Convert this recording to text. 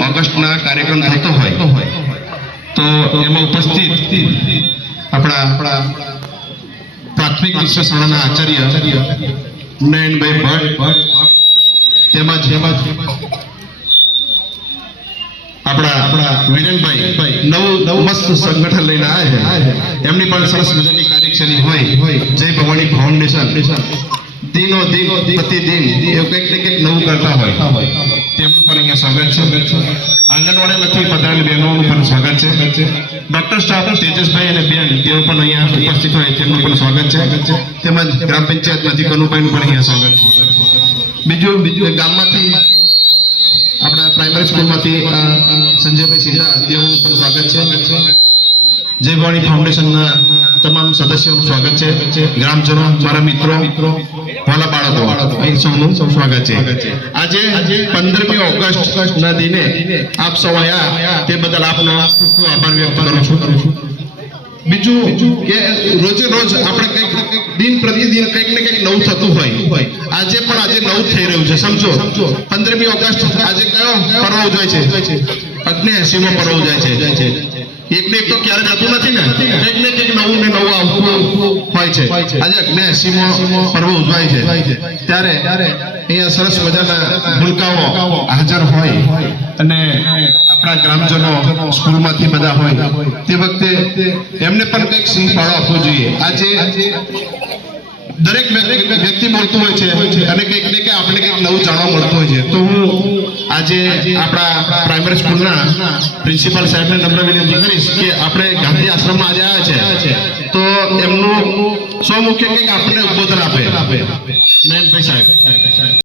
ઓગસ્ટના કાર્યક્રમ થતો હોય તો એમાં ઉપસ્થિત આપણા પ્રાથમિક વિશ્વ શાળાના આચાર્ય નયનભાઈ ભટ્ટ તેમજ આપણા વિરેનભાઈ નવું મસ્ત સંગઠન લઈને આવ્યા છે એમની પણ સરસ મજાની કાર્યશૈલી હોય જય ભવાની ફાઉન્ડેશન દિનો દિન પ્રતિદિન એવું કંઈક ને કંઈક નવું કરતા હોય તેમનું પણ અહીંયા સ્વાગત છે આંગણવાડી નથી પધારેલ બહેનોનું પણ સ્વાગત છે ડોક્ટર સ્ટાફ તેજસભાઈ અને બેન તેઓ પણ અહીંયા ઉપસ્થિત હોય તેમનું પણ સ્વાગત છે તેમજ ગ્રામ પંચાયતમાંથી કનુભાઈનું પણ અહીંયા સ્વાગત છે બીજું ગામમાંથી આપણા પ્રાઇમરી સ્કૂલમાંથી સંજયભાઈ સિંધા તેઓનું પણ સ્વાગત છે જય ભવાની ફાઉન્ડેશનના તમામ સદસ્યોનું સ્વાગત છે ગ્રામજનો મારા મિત્રો વાલા બાળકો અહીં સૌનું સ્વાગત છે આજે 15મી ઓગસ્ટના દિને આપ સૌ આવ્યા તે બદલ આપનો ખૂબ આભાર વ્યક્ત કરું છું બીજું કે રોજે રોજ આપણે કંઈક દિન પ્રતિદિન કંઈક ને કંઈક નવું થતું હોય આજે નવું થઈ રહ્યું છે સમજો 15મી ઓગસ્ટ આજે કયો પર્વ ઉજવાય છે 89મો પર્વ ઉજવાય છે એક ને એક તો ક્યારે જતું નથી ને કંઈક ને કંઈક નવું ને નવું આવતું હોય છે આજે 89મો પર્વ ઉજવાય છે ત્યારે અહીંયા સરસ મજાના ભૂલકાઓ હાજર હોય અને આપણા ગ્રામજનો સ્કૂલમાંથી બધા હોય તે વખતે એમને પણ કંઈક સિંહ ફાળો આપવો જોઈએ આજે દરેક વ્યક્તિ બોલતું હોય છે અને કંઈક ને કંઈક આપણે કંઈક નવું જાણવા મળતું હોય છે તો હું આજે આપણા પ્રાઇમરી સ્કૂલના પ્રિન્સિપાલ સાહેબને નમ્ર વિનંતી કરીશ કે આપણે ગાંધી આશ્રમમાં આજે આવ્યા છે તો એમનું સ્વમુખ્ય કંઈક આપણને ઉદ્બોધન આપે નયનભાઈ સાહેબ